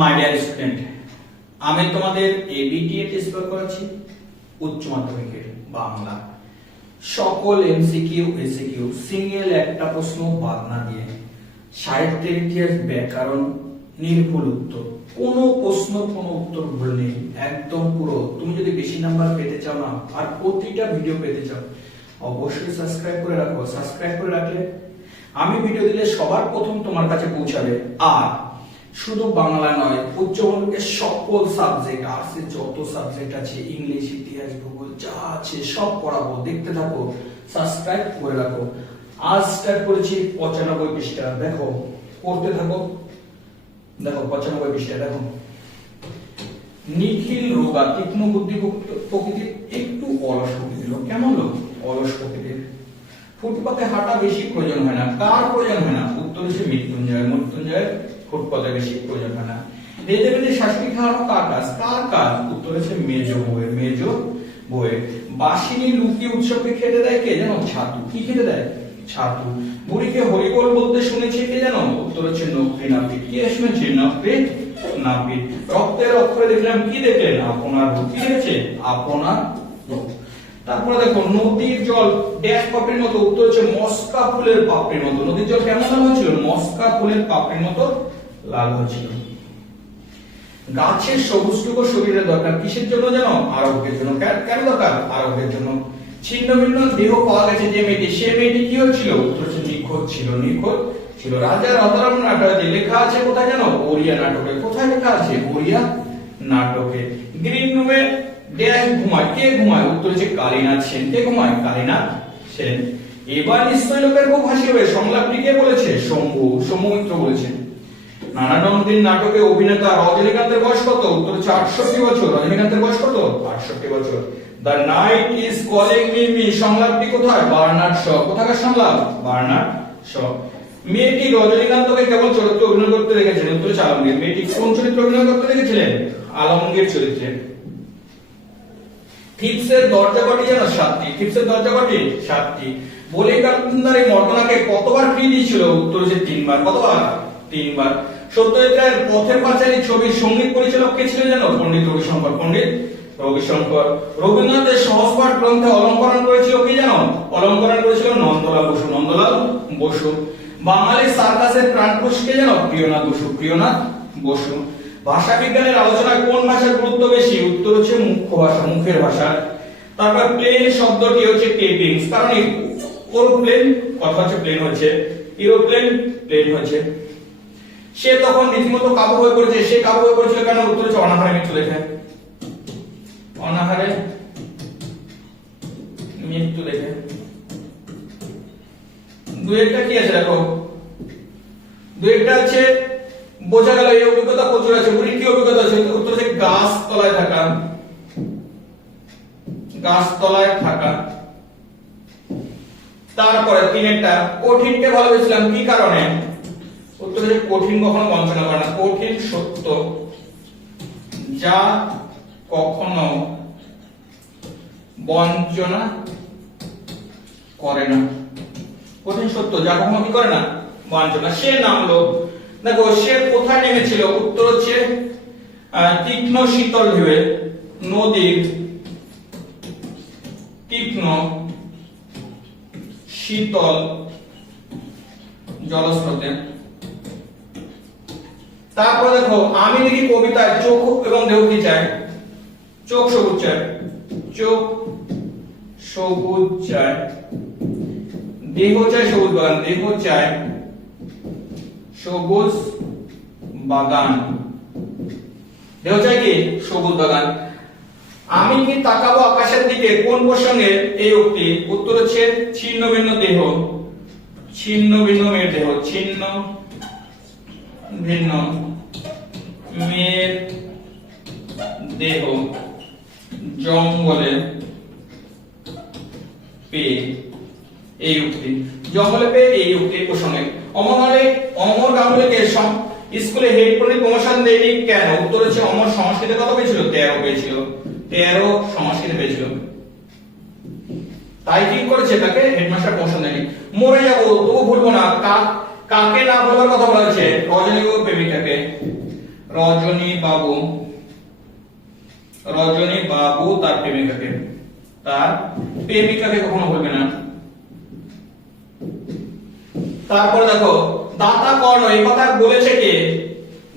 My dear student, আমি তোমাদের ABTA test paper করাচ্ছি উচ্চ মাধ্যমিকের বাংলা। সকল এমসিকিউ এসিকিউ সিঙ্গেল একটা প্রশ্ন বাদ না দিয়ে, সাহিত্যের ইতিহাস, ব্যাকরণ, নির্ভুল উত্তর, কোনো প্রশ্ন কোনো উত্তর ভুল নেই, একদম পুরো। তুমি যদি বেশি নাম্বার পেতে চাও না আর প্রতিটা ভিডিও পেতে চাও, অবশ্যই সাবস্ক্রাইব করে রাখো। সাবস্ক্রাইব করে রাখলে আমি ভিডিও দিলে সবার প্রথম তোমার কাছে পৌঁছাবে। আর শুধু বাংলা নয়, উচ্চ মাধ্যমিকের সকল সাবজেক্ট, আর্টসের যত সাবজেক্ট আছে, ইংলিশ, ইতিহাস, ভূগোল যা আছে সব পড়াবো। দেখতে থাকো, সাবস্ক্রাইব করে রাখো। আজ স্টার্ট করেছি 95 পৃষ্ঠা। দেখো, পড়তে থাকো। দেখো 95 পৃষ্ঠা দেখো। নিখিল রোগা, তীক্ষ্ণ বুদ্ধি প্রকৃতির, একটু অলস প্রকৃতির লোক। কেমন লোক? অলস প্রকৃতির। ফুটপাতে হাঁটা বেশি প্রয়োজন হয় না। কার প্রয়োজন হয় না? উত্তর হচ্ছে মৃত্যুঞ্জয়। মৃত্যুঞ্জয়ের ফুটপাতে বেশি প্রয়োজন হয় না। রেঁধে বেঁধে শাশুড়ি খাওয়ানো কার কাজ? কার কাজ? উত্তর হচ্ছে মেজ বউয়ের। মেজ বউয়ের। বাসিনী লুকিয়ে উৎসবকে খেতে দেয় কে জানো? ছাতু। কি খেতে দেয়? ছাতু। বুড়িকে হরিবোল বলতে শুনেছে কে জানো? উত্তর হচ্ছে নকরি নাপিত। কে শুনেছে? নাপিত। নাপিত। রক্তের অক্ষরে দেখলাম কি দেখলেন? আপনার রূপ। কি দেখেছে? আপনার রূপ। তারপরে দেখো, নদীর জল ড্যাশ পাপড়ির মতো। উত্তর হচ্ছে মস্কা ফুলের পাপড়ির মতো। নদীর জল কেমন লাল হয়েছিল? মস্কা ফুলের পাপড়ির মতো লাল হয়েছিল। গাছের সবুজটুকু শরীরের দরকার কিসের জন্য জানো? আরোগ্যের জন্য। কেন দরকার? আরোগ্যের জন্য। ছিন্ন ভিন্ন দেহ পাওয়া গেছে যে মেয়েটি, সে মেয়েটি কি হচ্ছিল? উত্তর হচ্ছে নিখোঁজ ছিল। নিখোঁজ ছিল। রাজার অধরম নাটকে লেখা আছে কোথায় জানো? ওড়িয়া নাটকে। কোথায় লেখা আছে? ওড়িয়া নাটকে। গ্রিন রুমে ড্যাশ ঘুমায়। কে ঘুমায়? উত্তর হচ্ছে কালীনাথ সেন। কে ঘুমায়? কালীনাথ সেন। এবার নিশ্চয় লোকের খুব হাসি হবে। সংলাপটি কে বলেছে? শম্ভু মিত্র বলেছে। নানানন্দিন নাটকে অভিনেতা রজনীকান্তের বয়স কত? উত্তর হচ্ছে 68 বছর। রজনীকান্তের বয়স কত? 68 বছর। The night is calling me, সংলাপটি কোথায়? Bernard Shaw. কোথাকার সংলাপ? Bernard Shaw. মেয়েটি রজনীকান্তকে কেবল চরিত্রে অভিনয় করতে দেখেছিলেন? উত্তর হচ্ছে আলমগীর। মেয়েটি কোন চরিত্রে অভিনয় করতে দেখেছিলেন? আলমগীর চরিত্রে। থিপসের দরজা কটি জানো? 7টি। থিপসের দরজা কটি? 7টি। বলি কান্দার এই মর্দনাকে কতবার ফ্রি দিয়েছিল? উত্তর হচ্ছে 3বার। কতবার? 3বার। সত্যজিৎ রায়ের পথের পাঁচালী ছবির সঙ্গীত পরিচালক কে ছিলেন জানো? পণ্ডিত রবিশঙ্কর। পণ্ডিত রবিশঙ্কর। রবীন্দ্রনাথের সহজপাঠ গ্রন্থে অলঙ্করণ করেছিল কি জানো? অলঙ্করণ করেছিল নন্দলাল বসু। নন্দলাল বসু। বাঙালি সার্কাসের প্রাণপুরুষ কে জানো? প্রিয়নাথ বসু। প্রিয়নাথ বসু। ভাষা বিজ্ঞানের আলোচনায় কোন ভাষার গুরুত্ব বেশি? উত্তর হচ্ছে মুখ্য ভাষা, মুখের ভাষা। তারপর প্লেন শব্দটি হচ্ছে টেপিংস, কারণ এরোপ্লেন কথা হচ্ছে প্লেন হচ্ছে, এরোপ্লেন প্লেন হচ্ছে। সে তখন রীতিমতো কাবু হয়ে পড়েছে। সে কাবু হয়ে পড়েছিল কেন? উত্তর হচ্ছে অনাহারে মৃত্যু দেখে। অনাহারে মৃত্যু দেখে। দুয়েরটা কি আছে দেখো, দুয়েরটা আছে বোঝা গেল এই অভিজ্ঞতা প্রচুর আছে। বুড়ির কি অভিজ্ঞতা আছে? উত্তর হচ্ছে গাছ তলায় থাকা। গাছ তলায় থাকা। তারপরে তিনেরটা, কঠিনকে ভালোবেসেছিলাম কি কারণে? উত্তর হচ্ছে কঠিন কখনো বঞ্চনা করে না। কঠিন সত্য যা কখনো বঞ্চনা করে না। কঠিন সত্য যা কখনো কি করে না? বঞ্চনা। সে নামলো, দেখো সে কোথায় নেমেছিল? উত্তর হচ্ছে তীক্ষ্ণ শীতল ঢেউয়ে। নদীর তীক্ষ্ণ শীতল জলস্রোতে। তারপর দেখো, আমি লিখি কবিতায় চোখ এবং দেহ কি চায়? চোখ সবুজ চায়। চোখ সবুজ চায়। দেহ চায় সবুজ বাগান। দেহ চায় সবুজ বাগান। দেহ চায় কি? সবুজ বাগান। আমি কি তাকাবো আকাশের দিকে কোন প্রসঙ্গে এই উক্তি? উত্তর হচ্ছে ছিন্ন ভিন্ন দেহ। ছিন্ন ভিন্ন মেয়ের দেহ। ছিন্ন ভিন্ন মেয়ের দেহ জঙ্গলে পেয়ে, এই উক্তি। জঙ্গলে পেয়ে এই উক্তি প্রসঙ্গে। অমর গাঙ্গুলিকে স্কুলে হেড পণ্ডিত প্রমোশন দেয়নি কেন? উত্তর হচ্ছে অমর সংস্কৃতে কত পেয়েছিল? 13 পেয়েছিল। 13 সংস্কৃতে পেয়েছিল, তাই কি করেছে? তাকে হেডমাস্টার প্রমোশন দেয়নি। মরে যাবো তবু ভুলবো না, কাকে না বলার কথা বলা হয়েছে? রজনী ও প্রেমিকাকে। রজনী বাবু তার প্রেমিকাকে কখনো বলবে না। তারপরে দেখো দাতা কর্ণ, এই কথা বলেছে কে?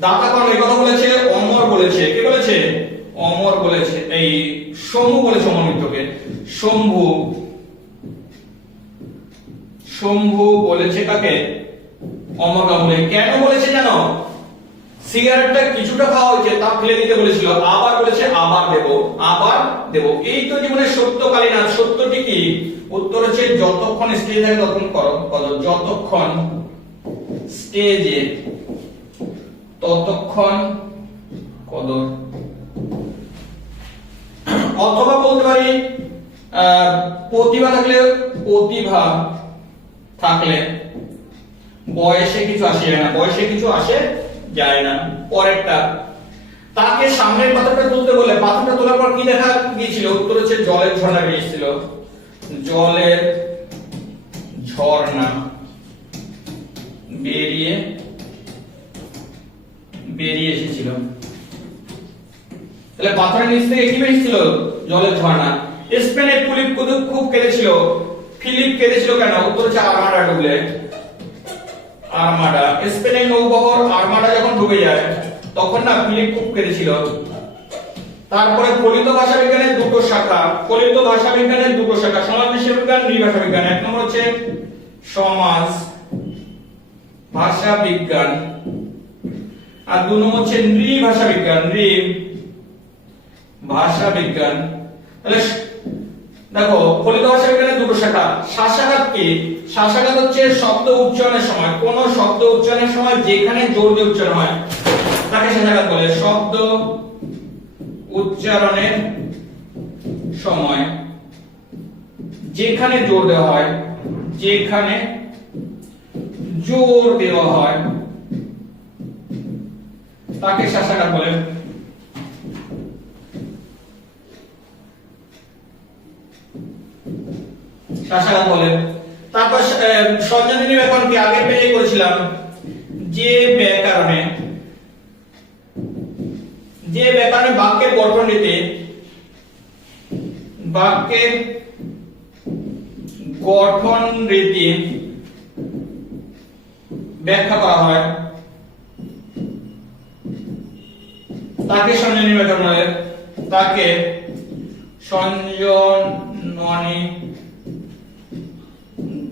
দাতা কর্ণ এই কথা বলেছে অমর বলেছে। কে বলেছে? অমর বলেছে। এই শম্ভু বলেছে অমর মিত্রকে। শম্ভু বলেছে কাকে? অমর গাঙ্গুলি। কেন বলেছে জানো? সিগারেটটা কিছুটা খাওয়া হয়েছে, তা ফেলে দিতে বলেছিল, আবার বলেছে আবার দেব। এই তো জীবনের সত্যকালীন। আর সত্যটি কি? উত্তর হচ্ছে যতক্ষণ স্টেজে থাকে ততক্ষণ কদর, যতক্ষণ স্টেজে ততক্ষণ কদর। অথবা বলতে পারি প্রতিভা থাকলে বয়সে কিছু আসে যায় না। পরেরটা, তাকে সামনের পাথরটা তুলতে বলে পাথরটা তোলার পর কি দেখা গিয়েছিল? উত্তর হচ্ছে জলের ঝর্ণা বেরিয়েছিল। জলের ঝর্ণা বেরিয়ে এসেছিল। তাহলে পাথরের নিচ থেকে কি বেরিয়েছিল? জলের ঝর্ণা। স্পেনে ফিলিপ খুব কেঁদেছিল। ফিলিপ কেঁদেছিল কেন? উত্তর হচ্ছে আর্মাডা ডুবলে। আর্মাডা, স্পেনের নৌবহর আর্মাডা যখন ডুবে যায় তখন না ফিলিপ খুব কেঁদেছিল। তারপরে ফলিত ভাষা বিজ্ঞানের দুটো শাখা, সমাজ বিজ্ঞান, নৃভাষা বিজ্ঞান। এক নম্বর হচ্ছে সমাজ ভাষা বিজ্ঞান, আর দুই নম্বর হচ্ছে নৃভাষা বিজ্ঞান। তাহলে দেখো ফলিত ভাষা বিজ্ঞানের দুটো শাখা। শাসাঘাত কি? শাসাঘাত হচ্ছে শব্দ উচ্চারণের সময়, কোন শব্দ উচ্চারণের সময় যেখানে জোর দিয়ে উচ্চারণ হয় তাকে শাসাঘাত বলে। শব্দ উচ্চারণের সময় যেখানে জোর দেওয়া হয় তাকে শাসাঘাত বলে। তারপর সঞ্জনী ব্যাকরণ কি? আগে পেয়ে করেছিলাম। যে ব্যাকরণে বাক্যের গঠন রীতি ব্যাখ্যা করা হয় তাকে সঞ্জনী ব্যাকরণ বলে।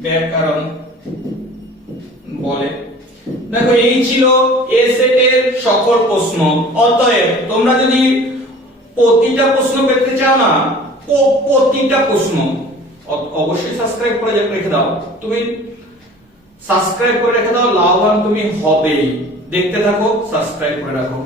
ব্যাকরণ বলে। দেখো এই ছিল এ সেটের সকল প্রশ্ন। অতএব তোমরা যদি প্রতিটা প্রশ্ন পেতে চাও না, প্রতিটা প্রশ্ন অবশ্যই সাবস্ক্রাইব করে রেখে দাও। তুমি সাবস্ক্রাইব করে রেখে দাও, লাভবান তুমি হবেই। দেখতে থাকো, সাবস্ক্রাইব করে রাখো।